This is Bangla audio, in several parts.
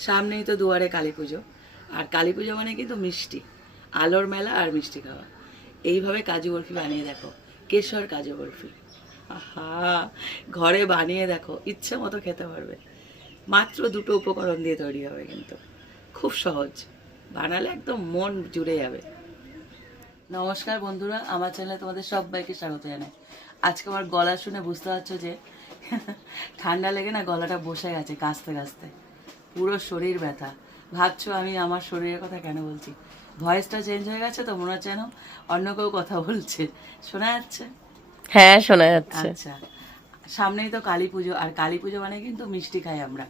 সামনেই তো দুয়ারে কালী পুজো আর কালী পুজো মানে কিন্তু মিষ্টি। আলোর মেলা আর মিষ্টি খাওয়া। এইভাবে কাজু বরফি বানিয়ে দেখো। কেশর কাজু বরফি। আহা! ঘরে বানিয়ে দেখো। ইচ্ছে মতো খেতে পারবে। মাত্র দুটো উপকরণ দিয়ে তৈরি হবে কিন্তু। খুব সহজ। বানালে একদম মন জুড়ে যাবে। নমস্কার বন্ধুরা, আমার চ্যানেলে তোমাদের সবাইকে স্বাগত জানাই। আজকে আমার গলা শুনে বুঝতে পারছ যে ঠান্ডা লেগে না গলাটা বসে গেছে, কাঁচতে কাঁচতে। পুরো শরীর ব্যথা। ভাবছ আমি আমার শরীরের কথা কেন বলছি? ভয়েসটা চেঞ্জ হয়ে গেছে তো মনে হচ্ছে যেন অন্য কেউ কথা বলছে। শোনা যাচ্ছে? হ্যাঁ শোনা যাচ্ছে। আচ্ছা। সামনেই তো কালী পুজো আর কালী পুজো মানে কিন্তু মিষ্টি খাই আমরা।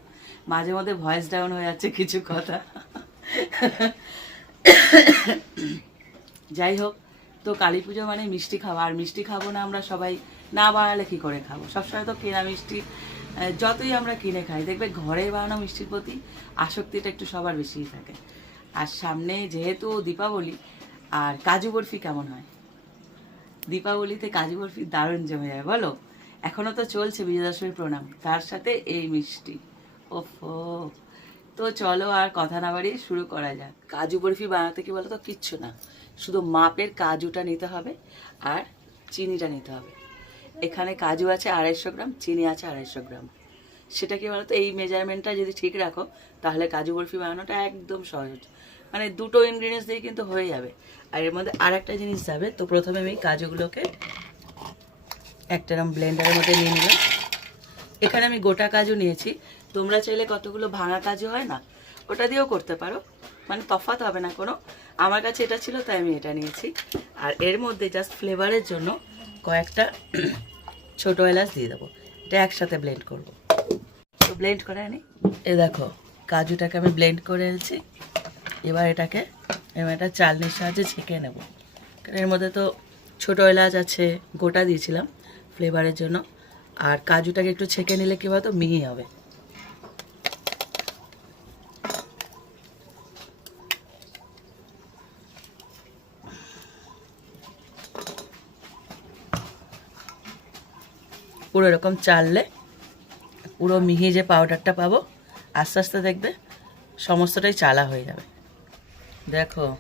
মাঝে মধ্যে ভয়েস ডাউন হয়ে যাচ্ছে কিছু কথা। যাই হোক তো কালী পুজো মানে মিষ্টি খাওয়া। আর মিষ্টি খাব না আমরা সবাই। না বানালে কি করে খাব? সবসময় তো কেনা মিষ্টি যতই আমরা কিনে খাই, দেখবে ঘরে বানানো মিষ্টির প্রতি আসক্তিটা একটু সবার বেশিই থাকে। আর সামনে যেহেতু দীপাবলি, আর কাজু বরফি কেমন হয়? দীপাবলিতে কাজু বরফি দারুণ জমে যায়, বলো? এখনও তো চলছে বিজয় দশমীর প্রণাম, তার সাথে এই মিষ্টি। ওফো! তো চলো আর কথা না বাড়িয়ে শুরু করা যাক। কাজু বরফি বানাতে কি বলো তো কিচ্ছু না। শুধু মাপের কাজুটা নিতে হবে আর চিনিটা নিতে হবে। এখানে কাজু আছে আড়াইশো গ্রাম, চিনি আছে আড়াইশো গ্রাম। সেটা কি বলতো এই মেজারমেন্টটা যদি ঠিক রাখো, তাহলে কাজু বরফি বানানোটা একদম সহজ। মানে দুটো ইনগ্রিডিয়েন্টস দিয়ে কিন্তু হয়ে যাবে। আর এর মধ্যে আর একটা জিনিস যাবে, তো প্রথমে আমি কাজুগুলোকে একটা এরকম ব্লেন্ডারের মধ্যে নিয়ে নিলাম। এখানে আমি গোটা কাজু নিয়েছি। তোমরা চাইলে কতগুলো ভাঙা কাজু হয় না, ওটা দিয়েও করতে পারো। মানে তফাৎ হবে না কোনো। আমার কাছে এটা ছিল, তাই আমি এটা নিয়েছি। আর এর মধ্যে জাস্ট ফ্লেভারের জন্য কয়েকটা ছোট এলাচ দিয়ে দেবো। এটা একসাথে ব্লেন্ড করব। তো ব্লেন্ড করে আনি। এ দেখো, কাজুটাকে আমি ব্লেন্ড করে এনেছি। এবার এটাকে এবার এটা চালনির সাহায্যে ছেঁকে নেব। কারণ এর মধ্যে তো ছোটো এলাচ আছে, গোটা দিয়েছিলাম ফ্লেভারের জন্য। আর কাজুটাকে একটু ছেঁকে নিলে কী বলতো, মিহি হবে। পুরো এরকম চাললে পুরো মিহি যে পাউডারটা পাবো, আস্তে আস্তে দেখবে সমস্তটাই চালা হয়ে যাবে। দেখো,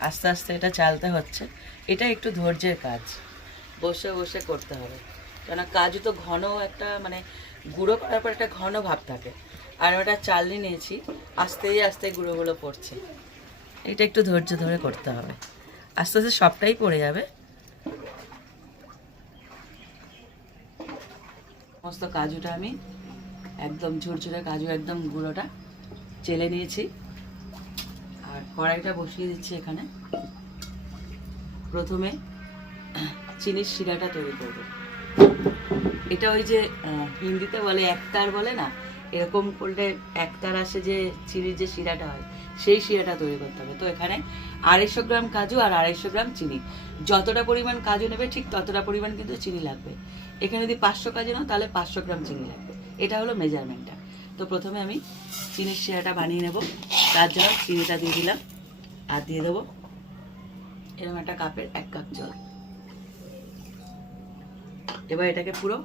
আস্তে আস্তে এটা চালতে হচ্ছে। এটা একটু ধৈর্যের কাজ। বসে বসে করতে হবে। কেন কাজু তো ঘন একটা মানে গুঁড়ো করার পর একটা ঘন ভাব থাকে। আর ওটা চালনি নিয়েছি আস্তে আস্তে গুঁড়োগুলো পড়ছে। এটা একটু ধৈর্য ধরে করতে হবে। আস্তে আস্তে সবটাই পড়ে যাবে। সমস্ত কাজুটা আমি একদম ঝুরঝুরে কাজু, একদম গুঁড়োটা চেলে নিয়েছি। আর কড়াইটা বসিয়ে দিচ্ছি এখানে। প্রথমে চিনির শিরাটা তৈরি করব। এটা ওই যে হিন্দিতে বলে একতার বলে না? এরকম করলে একতার আসে যে চিনির যে শিরাটা হয়, সেই শিরাটা তৈরি করতে হবে। তো এখানে আড়াইশো গ্রাম কাজু আর আড়াইশো গ্রাম চিনি। যতটা পরিমাণ কাজু নেবে ঠিক ততটা পরিমাণ কিন্তু চিনি লাগবে। এখানে যদি পাঁচশো কাজু নাও, তাহলে পাঁচশো গ্রাম চিনি লাগবে। এটা হলো মেজারমেন্টটা। তো প্রথমে আমি চিনির শিরাটা বানিয়ে নেব। তার জন্য চিনিটা দিয়ে দিলাম আর দিয়ে দেবো এরকম একটা কাপের এক কাপ জল। এবার এটাকে পুরো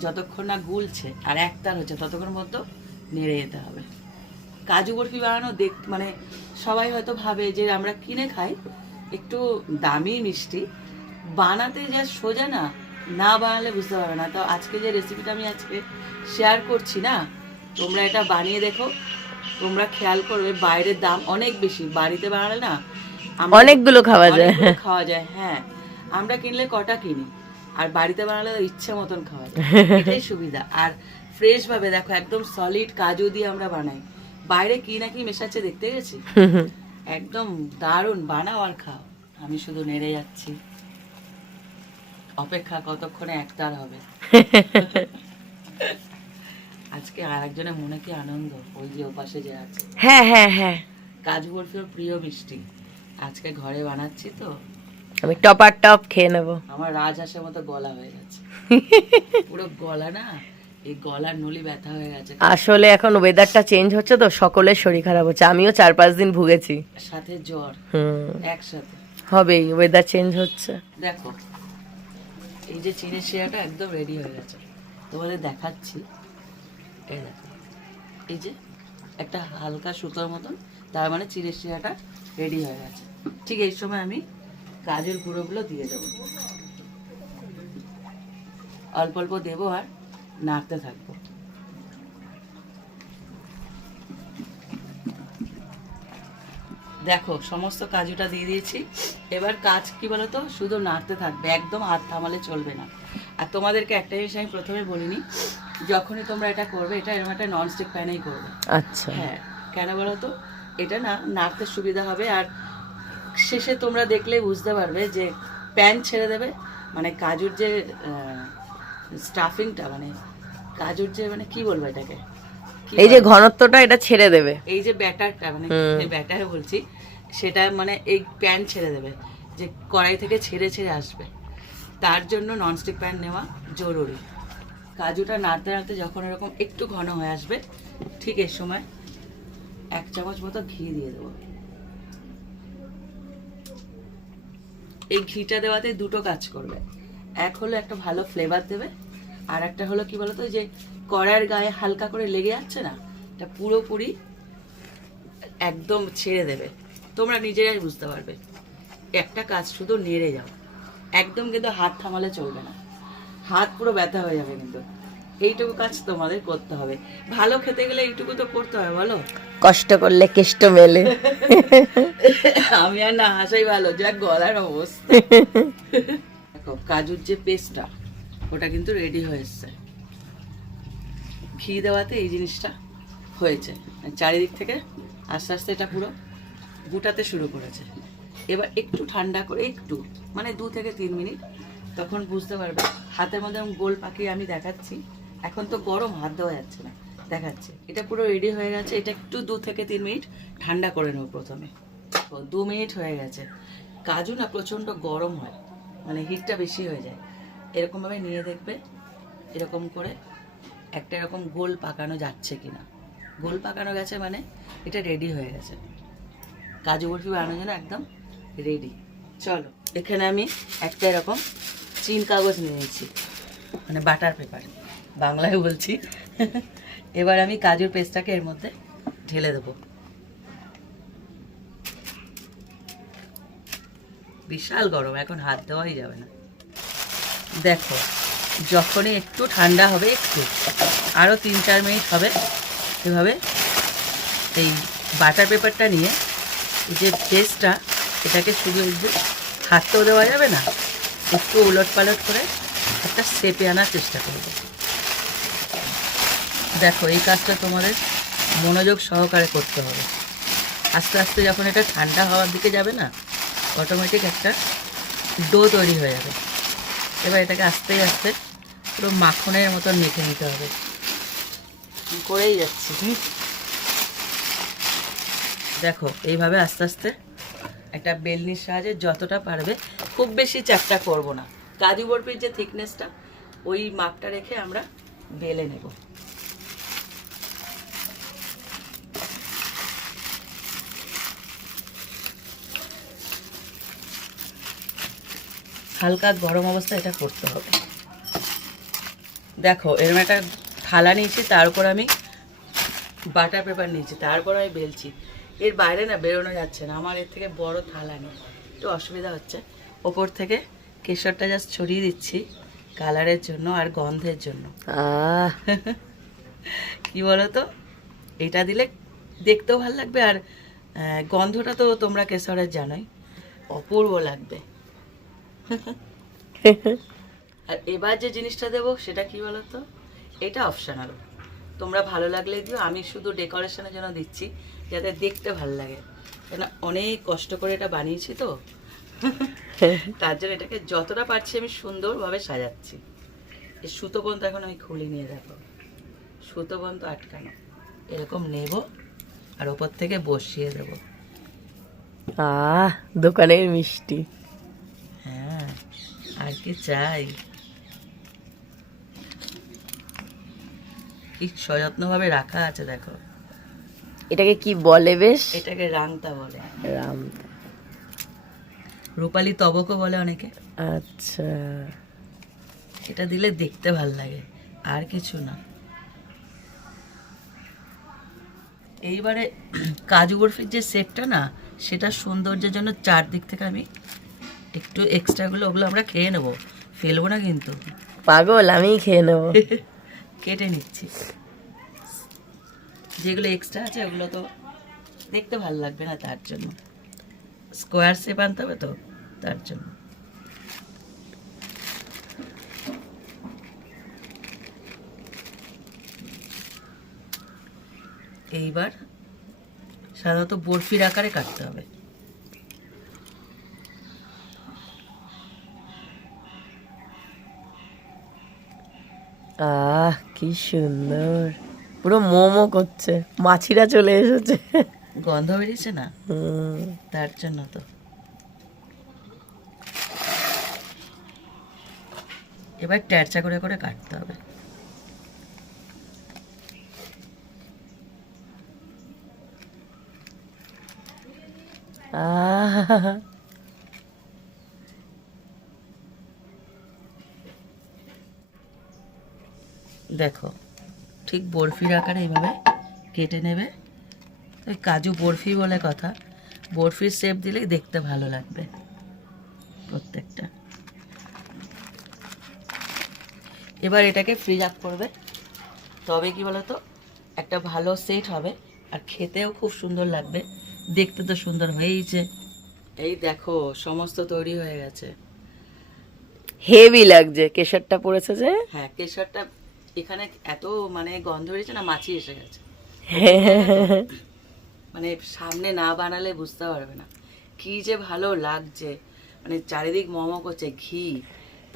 যতক্ষণ না গুলছে আর একতার হচ্ছে, ততক্ষণ মতো নেড়ে যেতে হবে। কাজু বরফি বানানো দেখ মানে সবাই হয়তো ভাবে যে আমরা কিনে খাই একটু দামি মিষ্টি। বানাতে যা সোজা না না বানালে বুঝতে পারবে না। তো আজকে যে রেসিপিটা আমি আজকে শেয়ার করছি না তোমরা এটা বানিয়ে দেখো তোমরা খেয়াল করবে বাইরের দাম অনেক বেশি। বাড়িতে বানালে না অনেকগুলো খাওয়া যায়। খাওয়া যায় হ্যাঁ। আমরা কিনলে কটা কিনি? আর বাড়িতে বানালে ইচ্ছে মতন খাওয়া যায়। এটাই সুবিধা। আর ফ্রেশ ভাবে দেখো একদম সলিড কাজু দিয়ে আমরা বানাই। বাইরে কি না কি মেশাচ্ছে দেখতে গেছি একদম দারুণ বানাও আর খাও। আমি শুধু নেড়ে যাচ্ছি। অপেক্ষা কতক্ষণে একটার হবে? আজকে আর একজনের মনে কি আনন্দ? ওই যে ওপাশে যে আছে। হ্যাঁ হ্যাঁ হ্যাঁ। কাজু বরফি ওর প্রিয় মিষ্টি। আজকে ঘরে বানাচ্ছি তো। আমি টপার টপ খেয়ে নেব। আমার রাজহাঁসের মতো গলা হয়ে গেছে। পুরো গলা না? এই গলার নলি ব্যথা হয়ে গেছে। আসলে এখন ওয়েদারটা চেঞ্জ হচ্ছে তো সকলের শরীর খারাপ হচ্ছে। আমিও চার পাঁচ দিন ভুগেছি। সাথে জ্বর। হুম। একসাথে। হবেই ওয়েদার চেঞ্জ হচ্ছে। দেখো এই যে চিনের শিরাটা একদম রেডি হয়ে গেছে। তোমাদের দেখাচ্ছি। এই দেখো এই যে একটা হালকা সুতোর মতন তার মানে চিড়ের শিরাটা রেডি হয়ে গেছে। ঠিক এই সময় আমি কাজের গুঁড়োগুলো দিয়ে দেবো। অল্প অল্প দেবো আর নাড়তে থাকব। দেখো সমস্ত কাজুটা দিয়ে দিয়েছি। এবার কাজ কি বলতো? শুধু নাড়তে থাকবে একদম হাত থামালে চলবে না। আর তোমাদেরকে একটা জিনিস আমি প্রথমে বলিনি যখনই তোমরা এটা করবে এটা এরকম একটা ননস্টিক প্যানেই করবে। আচ্ছা। হ্যাঁ কেন বলো তো এটা না নাড়তে সুবিধা হবে। আর শেষে তোমরা দেখলেই বুঝতে পারবে যে প্যান ছেড়ে দেবে। মানে কাজুর যে স্টাফিংটা মানে কাজুর যে মানে কি বলব এটাকে? এই যে ঘনত্বটা এটা ছেড়ে দেবে। এই যে ব্যাটারটা মানে ব্যাটার বলছি সেটা মানে এই প্যান ছেড়ে দেবে যে কড়াই থেকে ছেড়ে ছেড়ে আসবে। তার জন্য ননস্টিক প্যান নেওয়া জরুরি। কাজুটা নাড়তে নাড়তে যখন এরকম একটু ঘন হয়ে আসবে ঠিক এর সময় এক চামচ মতো ঘি দিয়ে দেবো। এই ঘিটা দেওয়াতে দুটো কাজ করবে। এক হলো একটা ভালো ফ্লেভার দেবে আর একটা হলো কি বলতো যে কড়ার গায়ে হালকা করে লেগে যাচ্ছে না এটা পুরোপুরি একদম ছেড়ে দেবে। তোমরা নিজেরাই বুঝতে পারবে। একটা কাজ শুধু নেড়ে যাও। একদম কিন্তু হাত থামালে চলবে না। হাত পুরো ব্যথা হয়ে যাবে কিন্তু। এইটুকু কাজ তোমাদের করতে হবে। ভালো খেতে গেলে এইটুকু তো করতে হবে বলো? কষ্ট করলে কেষ্ট মেলে। আমি আর না হাসাই ভালো যা গলার অবস্থা। দেখো, কাজুর যে পেস্টটা, ওটা কিন্তু রেডি হয়ে এসছে। ঘি দেওয়াতে এই জিনিসটা হয়েছে। চারিদিক থেকে আস্তে আস্তে এটা পুরো গুটাতে শুরু করেছে। এবার একটু ঠান্ডা করে, একটু মানে দু থেকে তিন মিনিট, তখন বুঝতে পারবে। হাতের মধ্যে গোল পাকিয়ে আমি দেখাচ্ছি। এখন তো গরম, হাত দেওয়া যাচ্ছে না, দেখাচ্ছে। এটা পুরো রেডি হয়ে গেছে, এটা একটু দু থেকে তিন মিনিট ঠান্ডা করে নেব প্রথমে। দু মিনিট হয়ে গেছে। কাজু না প্রচণ্ড গরম হয়। মানে হিটটা বেশি হয়ে যায়। এরকমভাবে নিয়ে দেখবে, এরকম করে একটা এরকম গোল পাকানো যাচ্ছে কিনা। গোল পাকানো গেছে মানে এটা রেডি হয়ে গেছে। কাজু বরফি বানানোর জন্য একদম রেডি চলো, এখানে আমি একটা এরকম চিন কাগজ নিয়েছি মানে বাটার পেপার। বাংলায় বলছি। এবার আমি কাজুর পেস্টটাকে এর মধ্যে ঢেলে দেবো। বিশাল গরম, এখন হাত দেওয়াই যাবে না। দেখো, যখনই একটু ঠান্ডা হবে একটু আরও তিন চার মিনিট হবে এভাবে এই বাটার পেপারটা নিয়ে যে পেস্টটা, এটাকে শুধু হাততেও দেওয়া যাবে না, একটু উলট পালট করে একটা সেপে আনার চেষ্টা করবে। দেখো, এই কাজটা তোমাদের মনোযোগ সহকারে করতে হবে। আস্তে আস্তে যখন এটা ঠান্ডা হওয়ার দিকে যাবে না অটোমেটিক একটা ডো তৈরি হয়ে যাবে। এবার এটাকে আস্তে আস্তে পুরো মাখনের মতন মেখে নিতে হবে। করেই যাচ্ছি? হুম। দেখো এইভাবে আস্তে আস্তে একটা বেলনির সাহায্যে যতটা পারবে খুব বেশি চ্যাপটা করব না। কাজু বরফির যে থিকনেসটা ওই মাপটা রেখে আমরা বেলে নেব। হালকা গরম অবস্থায় এটা করতে হবে। দেখো এরকম একটা থালা নিয়েছি তার উপর আমি বাটার পেপার নিয়েছি তারপর আমি বেলছি। এর বাইরে না বেরোনো যাচ্ছে না আমার এর থেকে বড় থালা নেই। একটু অসুবিধা হচ্ছে। ওপর থেকে কেশরটা জাস্ট ছড়িয়ে দিচ্ছি কালারের জন্য আর গন্ধের জন্য। কি বলো তো এটা দিলে দেখতেও ভালো লাগবে আর গন্ধটা তো তোমরা কেশরের জানোই অপূর্ব লাগবে। আর এবার যে জিনিসটা দেবো সেটা কি বলো তো এটা অপশনাল তোমরা ভালো লাগলে দিও আমি শুধু ডেকোরেশনের জন্য দিচ্ছি যাতে দেখতে ভালো লাগে। কেন অনেক কষ্ট করে এটা বানিয়েছি তো। তার জন্য এটাকে যতটা পারছি আমি সুন্দরভাবে সাজাচ্ছি। এই সুতো পর্যন্ত এখন আমি খুলে নিয়ে দেখো সুতো পর্যন্ত আটকানো। এরকম নেব আর ওপর থেকে বসিয়ে দেবো। আহ দোকানের মিষ্টি। আর কি চাই? কি সযত্নভাবে রাখা আছে দেখো। এটাকে কি বলে বেশ? এটাকে রাংতা বলে। রাম রূপালি তবকও বলে অনেকে। আচ্ছা। এটা দিলে দেখতে ভালো লাগে আর কিছু না। এইবারে কাজু বরফির যে সেটটা না সেটা সৌন্দর্যের জন্য চারদিক থেকে আমি একটু এক্সট্রাগুলো ওগুলো আমরা খেয়ে নেব। ফেলব না কিন্তু। পাগল আমিই খেয়ে নেব। কেটে নিচ্ছি। যেগুলো এক্সট্রা আছে ওগুলো তো দেখতে ভালো লাগবে না তার জন্য। স্কোয়ার শেপ আনতে হবে তো তার জন্য। এইবার সাধারণত বরফির আকারে কাটতে হবে। আহ কি সুন্দর। পুরো মোমো করছে। মাছিরা চলে এসেছে। গন্ধ বেরিয়েছে না? তার জন্য তো। এবার ট্যারচা করে করে কাটতে হবে। আহ দেখো ঠিক বরফির আকারে এইভাবে কেটে নেবে। ওই কাজু বরফি বলে কথা। বরফির শেপ দিলেই দেখতে ভালো লাগবে প্রত্যেকটা। এবার এটাকে ফ্রিজ আপ করবে। তবে কি বলতো একটা ভালো সেট হবে। আর খেতেও খুব সুন্দর লাগবে। দেখতে তো সুন্দর হয়েইছে। এই দেখো সমস্ত তৈরি হয়ে গেছে। হেভি লাগছে। কেশরটা পড়েছে যে? হ্যাঁ কেশরটা এখানে এত মানে গন্ধ হয়েছে না মাছি এসে গেছে। মানে সামনে না বানালে বুঝতে পারবে না। কি যে ভালো লাগছে। মানে চারিদিক মোমো করছে ঘি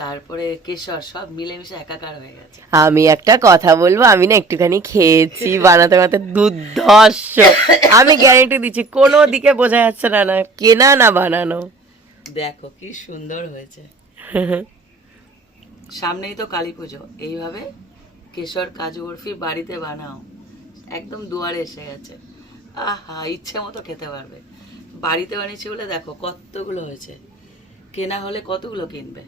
তারপরে কেশর সব মিলেমিশে একাকার হয়ে গেছে। আমি একটা কথা বলব আমি না একটুখানি খেয়েছি বানাতে বানাতে দুর্ধর্ষ। আমি গ্যারেন্টি দিচ্ছি কোনো দিকে বোঝা যাচ্ছে না না কেনা না বানানো। দেখো কি সুন্দর হয়েছে। সামনেই তো কালী পুজো এইভাবে কেশর কাজু বরফি বাড়িতে বানাও। একদম দুয়ারে এসে গেছে। আহা, ইচ্ছে মতো খেতে পারবে। বাড়িতে বানিয়েছি বলে দেখো কতগুলো হয়েছে। কেনা হলে কতগুলো কিনবে?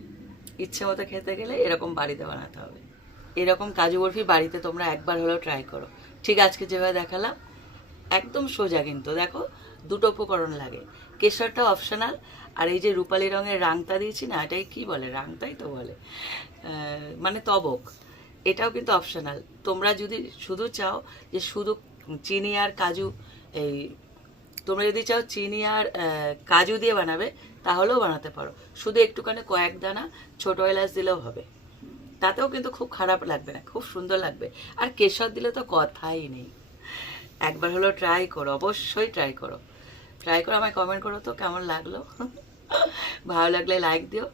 ইচ্ছে মতো খেতে গেলে এরকম বাড়িতে বানাতে হবে। এরকম কাজু বরফি বাড়িতে তোমরা একবার হলেও ট্রাই করো। ঠিক আজকে যেভাবে দেখালাম, একদম সোজা কিন্তু। দেখো, দুটো উপকরণ লাগে। কেশরটা অপশনাল আর এই যে রূপালি রঙের রাংতা দিয়েছি না এটাই কি বলে? রাংতাই তো বলে। মানে তবক। এটাও কিন্তু অপশনাল তোমরা যদি শুধু চাও যে শুধু চিনি আর কাজু, এই তোমরা যদি চাও চিনি আর কাজু দিয়ে বানাবে, তাহলেও বানাতে পারো। শুধু একটুখানি কয়েক দানা ছোটো এলাচ দিলেও হবে। তাতেও কিন্তু খুব খারাপ লাগবে না, খুব সুন্দর লাগবে। আর কেশর দিলে তো কথাই নেই। একবার হলো ট্রাই করো, অবশ্যই ট্রাই করো। ট্রাই করো, আমায় কমেন্ট করো তো কেমন লাগল। ভালো লাগলে লাইক দিও।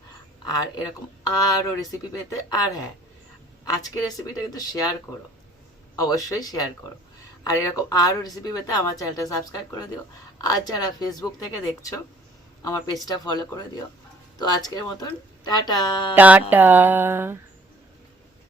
আর এরকম আরও রেসিপি পেতে, আর হ্যাঁ আজকের রেসিপিটা কিন্তু শেয়ার করো। অবশ্যই শেয়ার করো। আর এরকম আরও রেসিপি পেতে আমার চ্যানেলটা সাবস্ক্রাইব করে দিও। আর যারা ফেসবুক থেকে দেখছ, আমার পেজটা ফলো করে দিও। তো আজকের মতন, টাটা! টাটা!